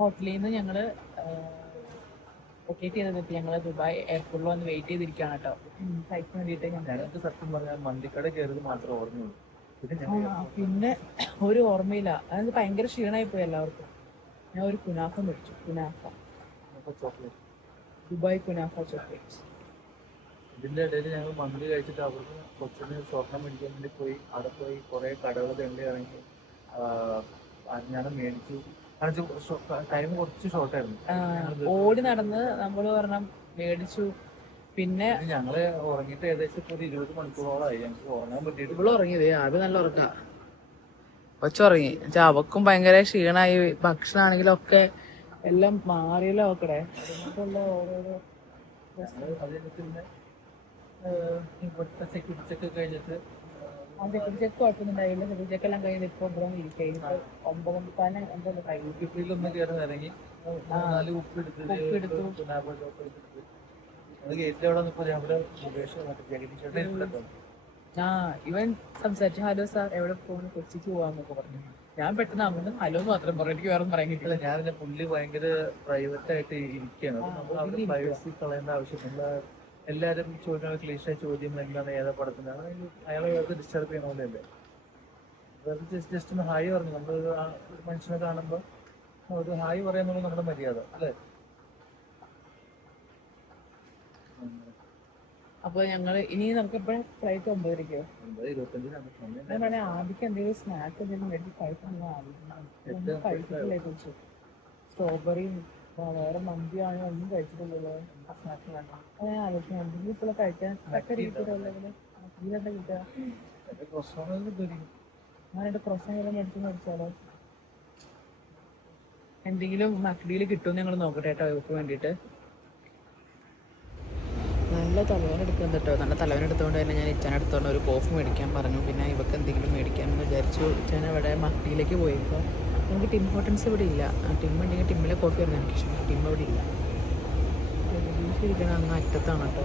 ഹോട്ടലിൽ നിന്ന് ഞങ്ങള് പൊക്കേറ്റ് ചെയ്തെത്തി. ഞങ്ങള് ദുബായ് എയർപോർട്ടിൽ വന്ന് വെയിറ്റ് ചെയ്തിരിക്കുകയാണ് കേട്ടോ ഫ്ലൈറ്റിന് വേണ്ടിയിട്ട്. ഞങ്ങൾക്ക് സത്യം പറഞ്ഞാൽ മന്തിക്കട കയറിയത് മാത്രമേ ഓർമ്മയുള്ളൂ. പിന്നെ ഒരു ഓർമ്മയില്ല. അതായത് ഭയങ്കര ക്ഷീണമായി പോയി എല്ലാവർക്കും. ഞാൻ ഒരു കുനാഫ മേടിച്ചു. Kunafa chocolate, Dubai kunafa chocolate. ഇതിന്റെ ഇടയിൽ ഞങ്ങൾ മന്തി കഴിച്ചിട്ട് അവർക്ക് കൊച്ചിന് സ്വർണം മേടിക്കാൻ വേണ്ടി പോയി. അവിടെ പോയി കുറെ കടകൾ തെണ്ടി ഇറങ്ങി ഞാൻ മേടിച്ചു. ടൈം കുറച്ച് ഷോർട്ടായിരുന്നു. ഓടി നടന്ന് നമ്മൾ പറഞ്ഞ മേടിച്ചു. പിന്നെ ഞങ്ങള് ഉറങ്ങിയിട്ട് ഏകദേശം ഒരു 20 മണിക്കൂറോളമായി. ഞങ്ങൾക്ക് ഉറങ്ങാൻ പറ്റിയിട്ട് ഇവിടെ ഉറങ്ങിയത് ആദ്യം നല്ല ഉറക്കാം. കൊച്ചുറങ്ങി. അവക്കും ഭയങ്കര ക്ഷീണമായി. ഭക്ഷണമാണെങ്കിലും ഒക്കെ എല്ലാം മാറിയല്ലോ നോക്കടെ. അതുകൊണ്ടുള്ള ഓരോരോ പിന്നെ ഇവിടുത്തെ സെക്യൂരിറ്റി ചെക്ക് കഴിഞ്ഞിട്ട് സെക്യൂരിറ്റി ചെക്ക് കുഴപ്പമൊന്നുണ്ടായില്ല. സെക്യൂരിറ്റി ചെക്ക് എല്ലാം കഴിഞ്ഞ് ഇപ്പൊ ഇവിടെ ഇരിക്കും. 9:30 എന്തോ ഒന്ന് കയറി ഇറങ്ങി 4 ഉപ്പ് എടുത്തു. ഗേറ്റിൽ അവിടെ നിൽക്കും. അവിടെ ജഗദീഷ് ഇവൻ സംസാരിച്ചു, ഹലോ സാർ എവിടെ പോകുന്നു, കൊച്ചിക്ക് പോവാന്നൊക്കെ പറഞ്ഞു. ഞാൻ പെട്ടെന്ന് അവന് ഹലോ മാത്രം പറഞ്ഞു. എനിക്ക് വേറെ പറയാൻ കിട്ടില്ല. ഞാൻ പുള്ളി ഭയങ്കര പ്രൈവറ്റ് ആയിട്ട് ഇരിക്കുകയാണ്. നമ്മൾ പ്രൈവസി കളയേണ്ട ആവശ്യമില്ല. എല്ലാവരും ചോദിക്കുന്ന ക്ലീഷ ചോദ്യം എന്താണ്, ഏതാ പടത്തിന്, അയാളെ വേറെ ഡിസ്റ്റർബ് ചെയ്യണ പോലെയല്ലേ. ജസ്റ്റ് ഒന്ന് ഹായ് പറഞ്ഞു. നമ്മൾ ഒരു മനുഷ്യനെ കാണുമ്പോൾ ഒരു ഹായ് പറയാന്നുള്ള നമ്മുടെ മര്യാദ അല്ലേ. അപ്പൊ ഞങ്ങള് ഇനി നമുക്ക് എപ്പോഴും ഫ്ലൈറ്റ് 9:30 ആദ്യം എന്തെങ്കിലും സ്നാക്ക് എന്തെങ്കിലും മേടിച്ച് കഴിച്ചിട്ടില്ലേ. കുറിച്ച് സ്ട്രോബെറിയും വേറെ മന്തിയാണോ ഒന്നും കഴിച്ചിട്ടില്ലല്ലോ. സ്നാക്ക് വേണ്ട. ഞാൻ ആലോചിക്കണം എന്തെങ്കിലും ഇപ്പോൾ കഴിക്കാൻ ഒക്കെ രീതിയിലുള്ളതില് ഇതെന്താ കിട്ടുക. ഞാൻ എന്റെ പ്രശ്നം മേടിച്ചാലോ. എന്തെങ്കിലും മക്ഡിയിൽ കിട്ടുമെന്ന് ഞങ്ങൾ നോക്കട്ടെ കേട്ടോ ഇവർക്ക് വേണ്ടിയിട്ട്. നല്ല തലവേന എടുക്കുന്നത് കേട്ടോ. നല്ല തലവേന എടുത്തുകൊണ്ട് തന്നെ ഞാൻ ഇച്ചാൻ എടുത്തോണ്ട് ഒരു കോഫി മേടിക്കാൻ പറഞ്ഞു. പിന്നെ ഇവർക്ക് എന്തെങ്കിലും മേടിക്കാമെന്ന് വിചാരിച്ചു. ഇച്ചാൻ അവിടെ മക്ഡിയിലേക്ക് പോയപ്പോൾ നമുക്ക് ടിം ഹോട്ടൽസ് ഇവിടെ ഇല്ല. ടിം ഉണ്ടെങ്കിൽ ടിമ്മിലെ കോഫി ആയിരുന്നു എനിക്ക് ഇഷ്ടം. ടിം ഇവിടെ ഇല്ല. ഇരിക്കണം അങ്ങ് അറ്റത്താണ് കേട്ടോ.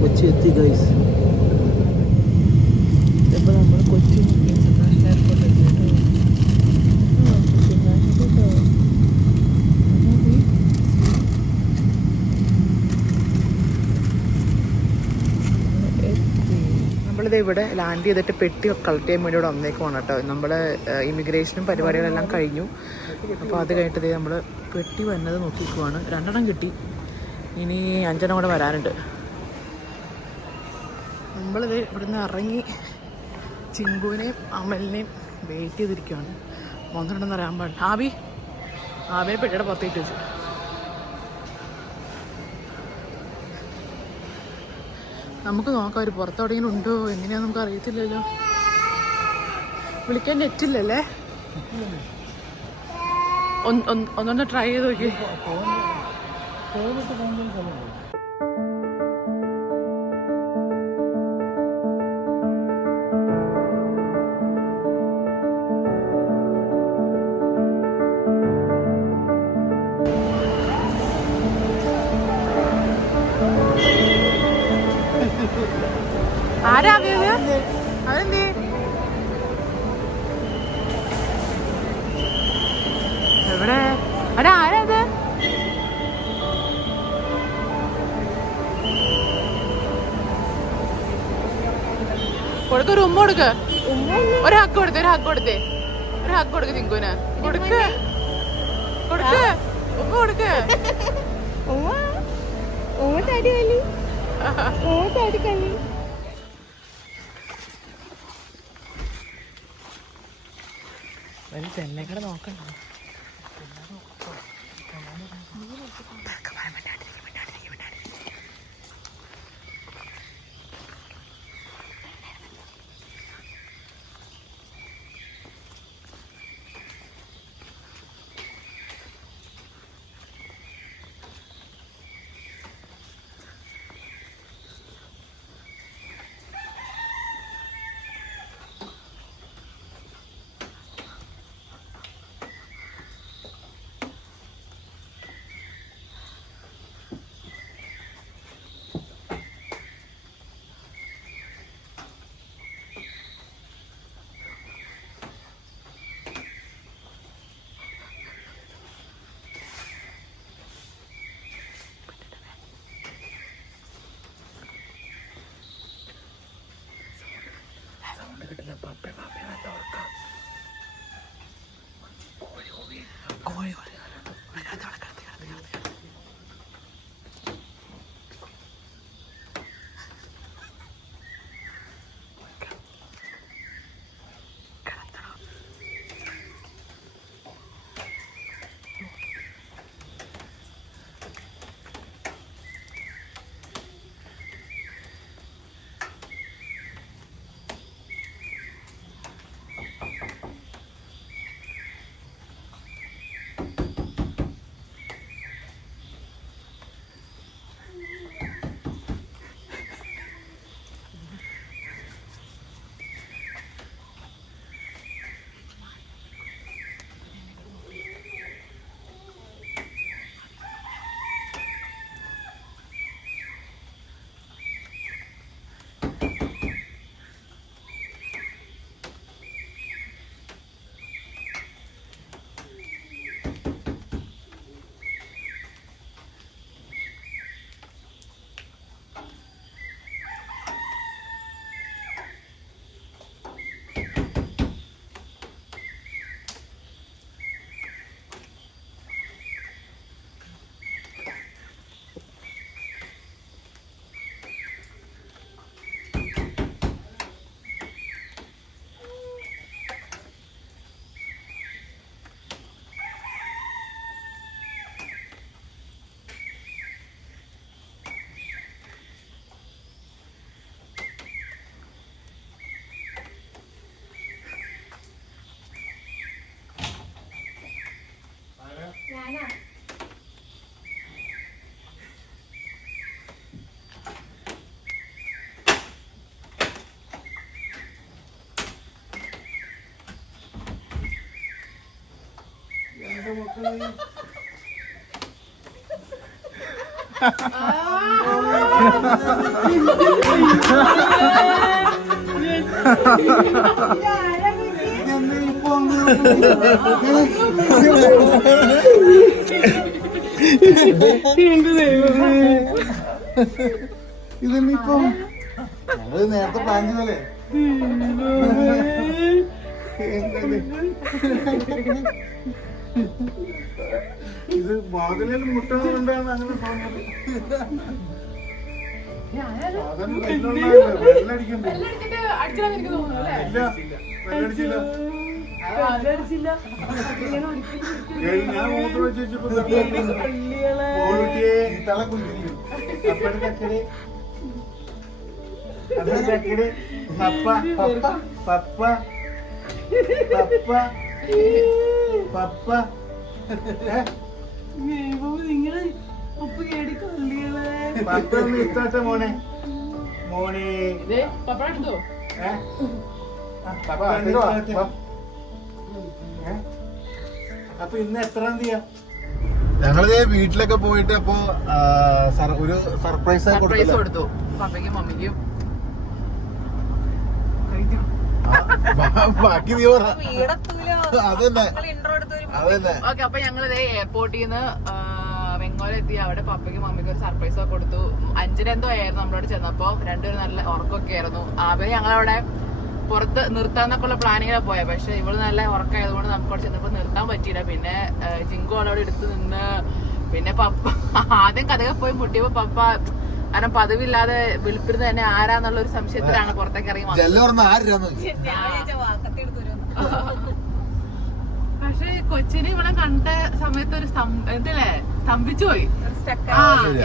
കൊച്ചി എത്തി ഗൈസ്. ഇപ്പോൾ നമ്മൾ കൊച്ചി ഇന്റർനാഷണൽ എയർപോർട്ട് എത്തിയിട്ട് നമ്മളിത് ഇവിടെ ലാൻഡ് ചെയ്തിട്ട് പെട്ടി കളക്ട് ചെയ്യാൻ വേണ്ടി ഇവിടെ വന്നേക്കുവാണ് കേട്ടോ. നമ്മൾ ഇമിഗ്രേഷനും പരിപാടികളെല്ലാം കഴിഞ്ഞു. അപ്പോൾ അത് കഴിഞ്ഞിട്ട് നമ്മൾ പെട്ടി വന്നത് നോക്കിക്കുവാണ്. 2 കിട്ടി. ഇനി 5 കൂടെ വരാനുണ്ട്. നമ്മളിത് ഇവിടുന്ന് ഇറങ്ങി ചിങ്കുവിനെയും അമലിനെയും വെയിറ്റ് ചെയ്തിരിക്കുകയാണ്. വന്നിട്ടുണ്ടെന്ന് അറിയാൻ പാടില്ല. ആബിനെ പെട്ടിയുടെ പുറത്തേക്ക് വെച്ചു. നമുക്ക് നോക്കാം ഒരു പുറത്തെവിടെയെങ്കിലും ഉണ്ടോ എങ്ങനെയാണെന്ന് നമുക്ക് അറിയത്തില്ലല്ലോ. വിളിക്കാൻ നെറ്റില്ലല്ലേ. ഒന്നൊന്ന് ട്രൈ ചെയ്ത് നോക്കി. ആരാ അതെന്തേ എവിടെ അടാ ആരാ അത്? കൊടുക്ക ഒരു ഉമ്മ കൊടുക്ക. ഒരു ഹക്ക് കൊടുത്തേ തിങ്കുന് കൊടുക്ക് ഉമ്മ കൊടുക്ക്. ചെന്നൈക്കടെ നോക്കണ്ട. ഇതെന്നിപ്പോ ഞങ്ങള് നേരത്തെ പ്ലാൻ ചെയ്തല്ലേ? ഇത് വാതിലിൽ മുട്ടുകൊണ്ടാണ് അങ്ങനെ വെള്ളടിക്കണ്ടേ? ഞാൻ മൂത്രം വെച്ചപ്പോ തല കുളിക്കുന്നു. അപ്പഴ ചക്കര് ചക്കര് പപ്പ പപ്പ പപ്പ പപ്പ പപ്പ പപ്പ ഒന്ന് ഇത്താട്ട മോനെ മോനെ അപ്പൊ ഇന്ന് എത്രാം തീയതിയാ? ഞങ്ങളിത് വീട്ടിലൊക്കെ പോയിട്ട് അപ്പൊ ഒരു സർപ്രൈസ് കൊടുത്തു പപ്പയ്ക്കും മമ്മിക്കും. ബാക്കി നീ പറ. അതന്നെ അതന്നെ. ഓക്കെ, അപ്പൊ ഞങ്ങളിത് എയർപോർട്ടിൽ നിന്ന് വെങ്ങോലെത്തി. അവിടെ പപ്പയ്ക്കും മമ്മിക്കും ഒരു സർപ്രൈസ് ഒക്കെ കൊടുത്തു. 5 എന്തോ ആയിരുന്നു നമ്മളോട് ചെന്നപ്പോ. രണ്ടുപേരും നല്ല ഉറക്കമൊക്കെ ആയിരുന്നു. അവര് ഞങ്ങളവിടെ പുറത്ത് നിർത്താന്നൊക്കെ ഉള്ള പ്ലാനിങ്ങിലാണ് പോയത്. പക്ഷെ ഇവള് നല്ല ഉറക്കമായതുകൊണ്ട് നമുക്ക് അവിടെ ചെന്നപ്പോ നിർത്താൻ പറ്റിയില്ല. പിന്നെ ജിങ്കു അവിടെ എടുത്ത് നിന്ന്. പിന്നെ പപ്പ ആദ്യം കഥകൾ പോയി മുട്ടിയപ്പോ പപ്പ കാരണം പതിവില്ലാതെ വിളിപ്പിടുന്നത് തന്നെ ആരാന്നുള്ള ഒരു സംശയത്തിലാണ് പുറത്തേക്ക് ഇറങ്ങി വന്നത്. പക്ഷെ കൊച്ചിനെ ഇവിടെ കണ്ട സമയത്ത് ഒരു ഇതില്ലേ സ്തംഭിച്ചു പോയി.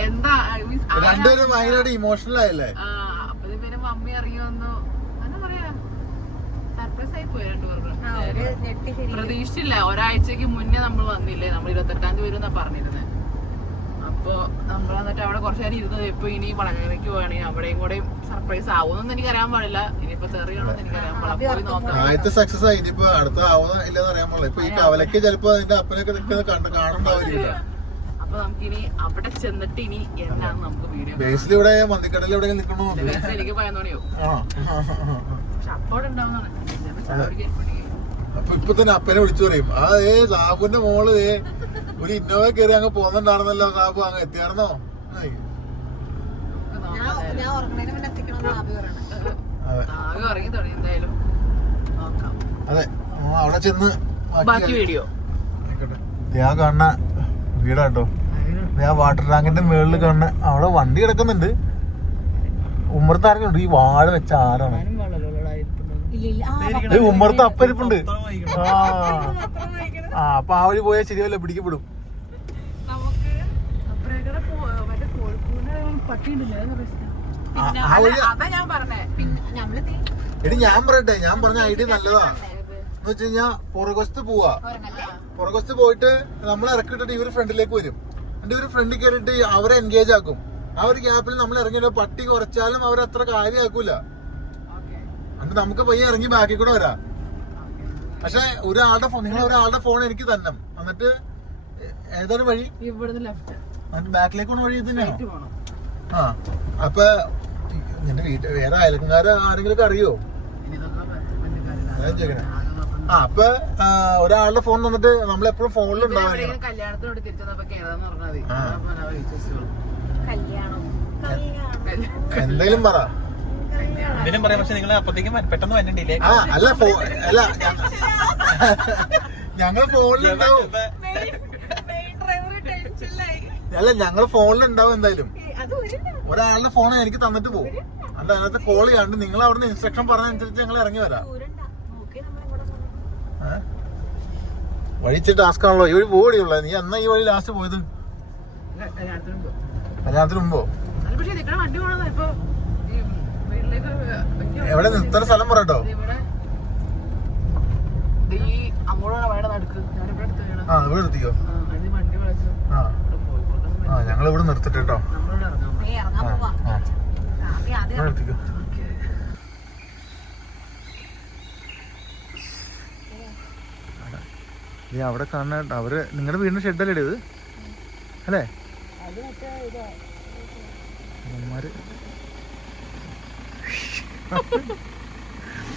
എന്താ ഇമോഷണൽ ആയല്ലേ? അപ്പൊ പിന്നെ മമ്മി ഇറങ്ങി വന്നു. അങ്ങനെ പറയാ സർപ്രൈസ് ആയി പോയി രണ്ടുപേർക്കും. പ്രതീക്ഷിച്ചില്ല. ഒരാഴ്ചക്ക് മുന്നേ നമ്മൾ വന്നില്ലേ, നമ്മൾ 28-ാം തീയതി വരും എന്നാ പറഞ്ഞിരുന്നത്. അപ്പൊ നമ്മൾ എന്നിട്ട് അവിടെ കുറച്ചു നേരം ഇരുന്നത്. ഇപ്പൊ ഇനി വളങ്ങരയ്ക്ക് പോവുകയാണെങ്കിൽ അവിടെയും കൂടെ സർപ്രൈസ് ആവുമെന്ന് എനിക്ക് അറിയാൻ പാടില്ല. ഇനിയിപ്പോ തെറിയണമെന്ന് എനിക്ക് അറിയാൻ പാടില്ല. പോയി നോക്കാം. ആദ്യത്തെ സക്സസ് ആയി. ഇനിയിപ്പോ അടുത്ത ആവുന്ന ഇല്ലെന്ന് അറിയാൻ പാടില്ല. ഇപ്പൊ ഈ കവലക്ക് ചിലപ്പോ അതിന്റെ അപ്പനൊക്കെ നിൽക്കുന്നത് കാണണ്ടാവില്ല. അപ്പൊ നമുക്കിനി അവിടെ ചെന്നിട്ട് ഇനി എന്നാണ് നമുക്ക് വീഡിയോ. ബേസിൽ ഇവിടെ മന്തിക്കടയിൽ എവിടെ നിൽക്കണോ? എനിക്ക് 11 മണിയാവും. പക്ഷെ അപ്പോടെ ഉണ്ടാവുന്നതാണ്. അപ്പൊ ഇപ്പൊ തന്നെ അപ്പനെ വിളിച്ചു പറയും, ആ സാബുന്റെ മോള് ഒരു ഇന്നോവ കയറി അങ്ങ് പോന്നുണ്ടായിരുന്നല്ലോ, സാബു അങ്ങ് എത്തിയായിരുന്നോ? അതെ, അവിടെ ചെന്ന് ബാക്കി വീഡിയോ. ഞാൻ കാണുന്ന വീടാട്ടോ. ഞാൻ വാട്ടർ ടാങ്കിന്റെ മേളിൽ കാണുന്ന അവിടെ വണ്ടി കിടക്കുന്നുണ്ട്. ഉമ്മറത്ത് ആർക്കുണ്ട്? ഈ വാഴ വെച്ച ആരാണ്? ഉമ്മറത്ത് അപ്പരിപ്പുണ്ട്. അപ്പൊ ആ വഴി പോയാൽ ശരിയല്ല, പിടിക്കപ്പെടും. എടി ഞാൻ പറയട്ടെ, ഞാൻ പറഞ്ഞ ഐഡിയ നല്ലതാ. എന്ന് വെച്ച് കഴിഞ്ഞാ പുറകുവശത്ത് പോവാ. പുറകുവശത്ത് പോയിട്ട് നമ്മൾ ഇറക്കിട്ടിട്ട് ഇവര് ഫ്രണ്ടിലേക്ക് വരും. എന്നിട്ട് ഇവര് ഫ്രണ്ടിൽ കയറിയിട്ട് അവരെ എൻഗേജ് ആക്കും. ആ ഒരു ഗ്യാപ്പിൽ നമ്മൾ ഇറങ്ങിയിട്ട് പട്ടി കുറച്ചാലും അവരത്ര കാര്യമാക്കൂല. എന്നിട്ട് നമുക്ക് പയ്യെ ഇറങ്ങി ബാക്കി കൂടെ വരാം. പക്ഷെ നിങ്ങൾ ഒരാളുടെ ഫോൺ എനിക്ക് തന്നെ. എന്നിട്ട് ഏതാണ് വഴി? ബാക്കിലേക്ക് പോണ വഴി ഇത് തന്നെയാണോ? ആ, അപ്പൊ നിന്റെ വീട്ടിൽ വേറെ അയൽക്കാര് ആരെങ്കിലും അറിയോ? ആ, അപ്പൊ ഒരാളുടെ ഫോൺ തന്നിട്ട് നമ്മളെപ്പോഴും ഫോണിലുണ്ടാവും. എന്തായാലും പറ. ആ, അല്ല അല്ല ഞങ്ങള് ഫോണിലുണ്ടാവും. അല്ല, ഞങ്ങള് ഫോണിലുണ്ടാവും എന്തായാലും. ഒരാളുടെ ഫോൺ എനിക്ക് തന്നിട്ട് പോകും. അല്ല, അതിനകത്ത് കോൾ ചെയ്യാണ്ട് നിങ്ങൾ അവിടുന്ന് ഇൻസ്ട്രക്ഷൻ പറഞ്ഞനുസരിച്ച് ഞങ്ങൾ ഇറങ്ങി വരാം. വഴിച്ച് ടാസ്ക് ആണല്ലോ. ഈ വഴി പോടിയുള്ള നീ എന്നാ ഈ വഴി ലാസ്റ്റ് പോയത്? കല്യാണത്തിന് മുമ്പോ? എവിടെ നിർത്തുന്ന സ്ഥലം പറട്ടോ. ആ, ഇവിടെ നിർത്തിക്കോ. ആ, ഞങ്ങൾ ഇവിടെ നിർത്തിട്ടോ. നിർത്തിക്കോ. അവിടെ കാണാൻ അവര് നിങ്ങളുടെ വീടിന്റെ ഷെഡല്ലേ ഇത് അല്ലേ? അവന്മാര്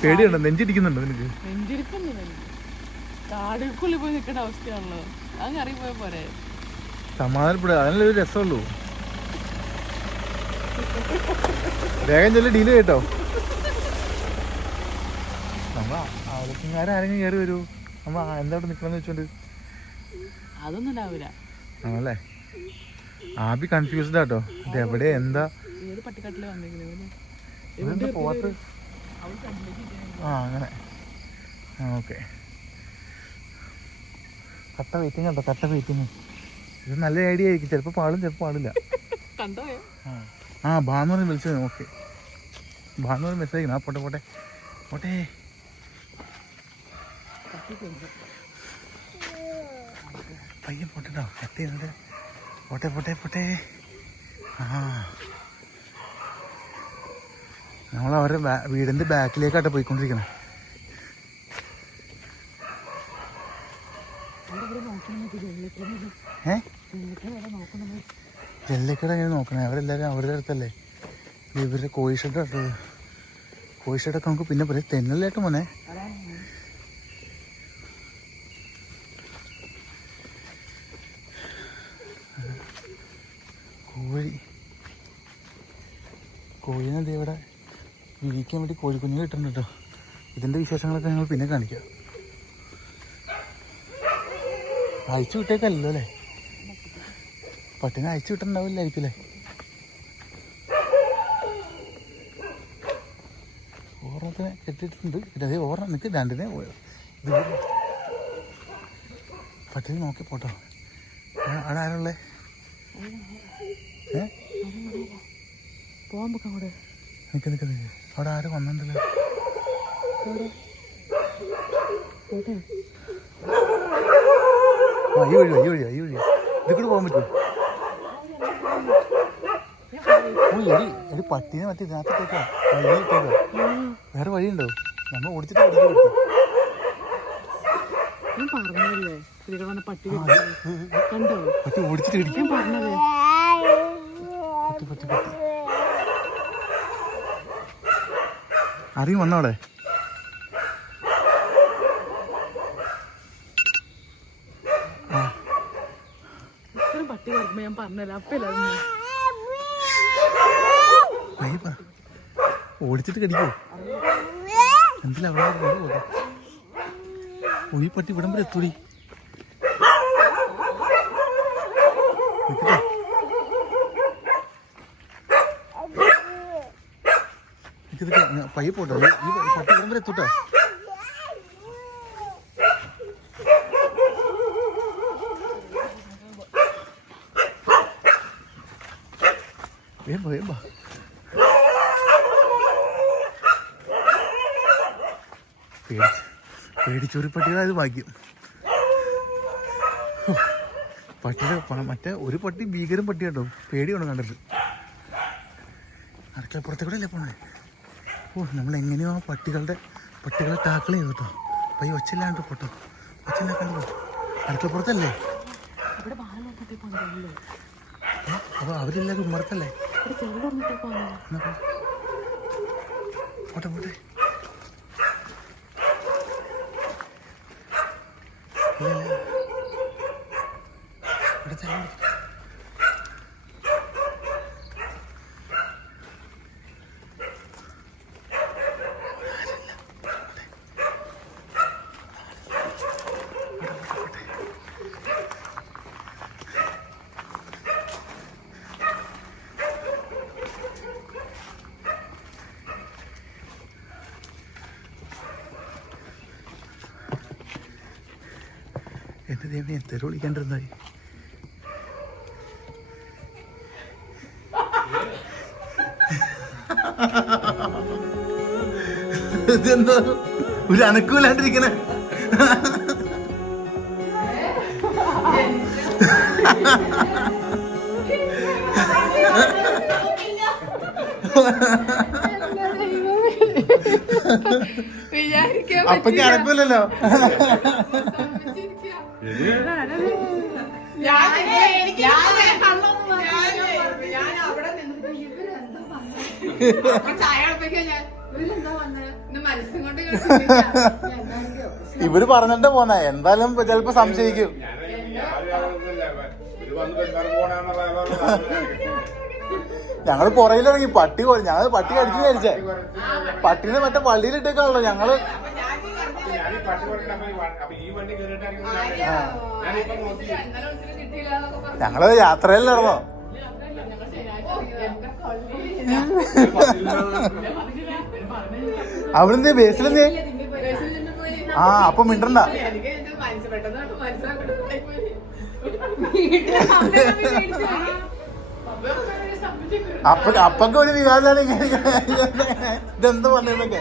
പേടിയുണ്ടോ? നെഞ്ചിടിക്കുന്നുണ്ടോ നിനക്ക്? കാടുകൾക്കുള്ളിൽ പോയി നിൽക്കേണ്ട അവസ്ഥയാണല്ലോ. അങ്ങ് അറിയിപ്പോയ പോരെ. സമാധാനപ്പെടുക, അതിനല്ലേ ഒരു രസമുള്ളൂ. വേഗം ചെല്ലു, ഡീല് കേട്ടോ. നമ്മൾ ആരെങ്കിലും കയറി വരൂ, നമ്മൾ എന്താ അവിടെ നിൽക്കണമെന്ന് വെച്ചോണ്ട് അതൊന്നും ഉണ്ടാവില്ല ആണല്ലേ. ആബി കൺഫ്യൂസ്ഡ് ആട്ടോ, ഇത് എവിടെ എന്താ ഏത് പട്ടിക്കാട്ടിലെ ഇതെന്താ പോവാത്ത. ആ അങ്ങനെ ഓക്കെ. കട്ട വെയിറ്റിംഗ് കേട്ടോ, കട്ട വെയിറ്റിംഗ്. ഇത് നല്ല ഐഡിയ ആയിരിക്കും, ചിലപ്പോൾ പാടും ചിലപ്പോൾ പാടില്ല. ആ ഭാന്ന് വിളിച്ചത്. ഓക്കെ, ഭാന്ന് മെസ്സേജ് അയക്കണം. ആ പോട്ടെ പോട്ടെ പോട്ടെ. പയ്യൻ പോട്ടെട്ടോ, കട്ട് ചെയ്യുന്നുണ്ട്. പോട്ടെ പോട്ടെ പോട്ടെ. ആ നമ്മൾ അവരുടെ വീടിൻ്റെ ബാക്കിലേക്കാട്ടെ പോയിക്കൊണ്ടിരിക്കണം. ജെല്ലിക്കട എങ്ങനെ നോക്കണേ? അവരെല്ലാവരും അവരുടെ അടുത്തല്ലേ. ഇവരുടെ കോഴി ഷെഡ് ഇട്ടത്. കോഴി ഷെഡൊക്കെ നമുക്ക് പിന്നെ പറയാം. തെന്നലായിട്ട് മോനെ. കോഴീനെ ഇവിടെ വിരിക്കാൻ വേണ്ടി കോഴിക്കുഞ്ഞ് കിട്ടുന്നുണ്ട് കേട്ടോ. ഇതിൻ്റെ വിശേഷങ്ങളൊക്കെ ഞങ്ങൾ പിന്നെ കാണിക്കാം. അയച്ചു വിട്ടേക്കല്ലോ അല്ലേ? പട്ടിനെ അയച്ചു വിട്ടിട്ടുണ്ടാവില്ലായിരിക്കും. ഓർമ്മത്തിനെ കെട്ടിയിട്ടുണ്ട്. അതേ ഓർമ്മ നിൽക്ക്, രണ്ടിനെ ഇത് പട്ടിനെ നോക്കി പോട്ടോ. അവിടെ ആരുള്ളേ? പോവാൻ പൊക്കെ അങ്ങോട്ട് നിൽക്ക് നിൽക്ക് നിൽക്ക്. അവിടെ ആരും വന്നിട്ടുണ്ടല്ലോ. ആ ഈ വഴിയോ ഈ വഴിയോ ഈ വഴിയോ ഇതിക്കൂടെ പോകാൻ പറ്റുമോ? ഓ എടി പട്ടീനെ മറ്റേ ഇതിനകത്തേക്കാ വഴിയിട്ടേക്കാ. വേറെ വഴിയുണ്ടോ? നമ്മൾ ഓടിച്ചിട്ട് ഓടിക്കാൻ പറ്റും. പറഞ്ഞല്ലേ പട്ടി കണ്ടോ? പട്ടി ഓടിച്ചിട്ട് ഇടിക്കാൻ പറഞ്ഞതേ. പട്ടി പട്ടി പട്ടി ആരെയും വന്നോടെ? പട്ടി വരുമ്പോ ഞാൻ പറഞ്ഞല്ലോ. അപ്പല്ല ഓടിച്ചിട്ട് കടിക്കോ? എന്തിനാ അവിടെ ഈ പട്ടി ഇവിടം വരെ എത്തൂടി. പയ്യെ പോട്ടോ, ഈ പട്ടി ഇവിടം വരെ എത്തൂട്ടോ. വേമ്പ പേടിച്ചൊരു പട്ടികളായത് ഭാഗ്യം. പട്ടിയുടെ മറ്റേ ഒരു പട്ടി ഭീകരം പട്ടി കേട്ടോ, പേടിയാണ് കണ്ടിട്ട്. അടുക്കളപ്പുറത്തേക്കൂടെ അല്ലേ പോണേ? ഓ നമ്മളെങ്ങനെയോ പട്ടികളെ ടാക്കിൾ ചെയ്തു കേട്ടോ. പയ്യ ഒച്ചില്ലാണ്ട് പോട്ടോ, ഒച്ചില്ലാണ്ട് പോ. അടുക്കളപ്പുറത്തല്ലേ? അപ്പോൾ അവരെല്ലാവരും ഉമ്മറത്തല്ലേ? പോട്ടെ പോട്ടെ. എന്റെ ദൈവം ഞാൻ തെരു വിളിക്കാണ്ടിരുന്നായി. ഇതെന്തോ ഒരു അനക്കൂലാണ്ടിരിക്കണേ. അപ്പക്ക് അനക്കൂലല്ലോ. ഇവര് പറഞ്ഞിട്ട് പോന്നെ, എന്തായാലും ചിലപ്പോ സംശയിക്കും. ഞങ്ങള് പുറയിലിറങ്ങി പട്ടി ഞങ്ങള് പട്ടി കടിച്ചു വിചാരിച്ചേ. പട്ടീനെ മറ്റേ പള്ളിയിലിട്ടേക്കാണല്ലോ ഞങ്ങള്. ഞങ്ങള് യാത്രയിലായിരുന്നോ? അവിടെന്തേ ബേസിലെന്തേ? ആ അപ്പൊ മിണ്ടണ്ട. അപ്പൊക്കെ ഒരു വികാരമാണ് ഇതെന്ത് പറഞ്ഞൊക്കെ.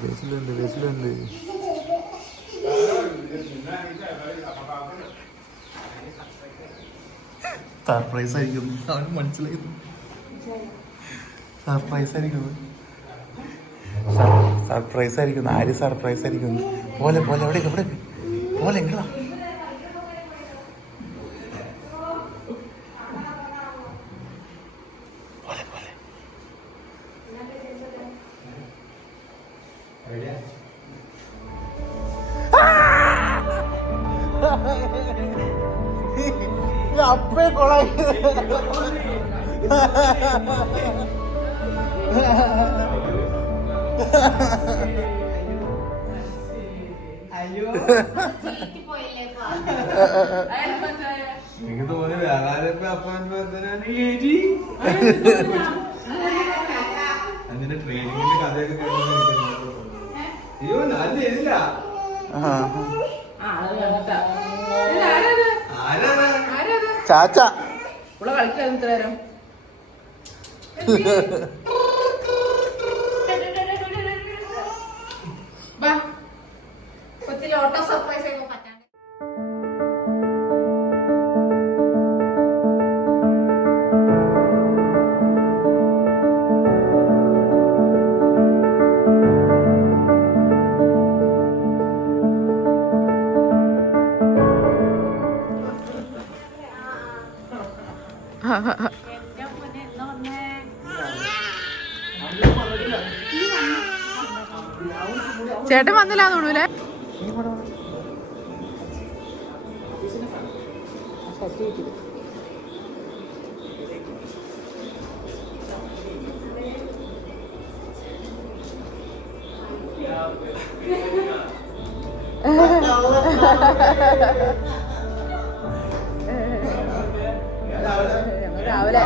ബേസിലുണ്ട്. സർപ്രൈസ് ആയിരിക്കും, അവന് മനസ്സിലായിരുന്നു. സർപ്രൈസ് ആയിരിക്കുന്നു. ആര് സർപ്രൈസ് ആയിരിക്കുന്നു. പോലെ എവിടെ പോലെ എങ്ങടാ? അപ്പേ കൊളായി. എനിക്ക് തോന്നി വേറെ അപ്പൻ അതിന്റെ ട്രെയിനിങ്ങിന്റെ കഥയൊക്കെ കേട്ടോ. അയ്യോ ഞാൻ ചെയ്തില്ല. ചാച്ച കളിക്കാൻ കൊച്ചിലെ ഓട്ടോ സർപ്രൈസ് ഒക്കെ പറ്റാണ്ട്. ചേട്ടൻ വന്നില്ലാന്ന് തോന്നൂലേ. രാവിലെ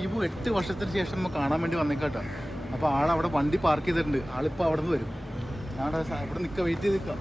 ഈബു 8 വർഷത്തിന് ശേഷം നമ്മൾ കാണാൻ വേണ്ടി വന്നേക്കാട്ടോ. അപ്പോൾ ആളവിടെ വണ്ടി പാർക്ക് ചെയ്തിട്ടുണ്ട്. ആളിപ്പോൾ അവിടെ നിന്ന് വരും. ഞാൻ അവിടെ നിൽക്കാം, വെയിറ്റ് ചെയ്ത് നിൽക്കാം.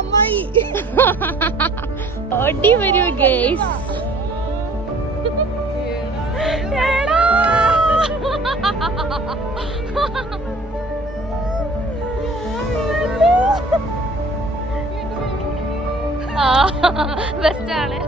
അമ്മായി ഓടി വരൂ ഗേസ്. ബെസ്റ്റ് ആണ്.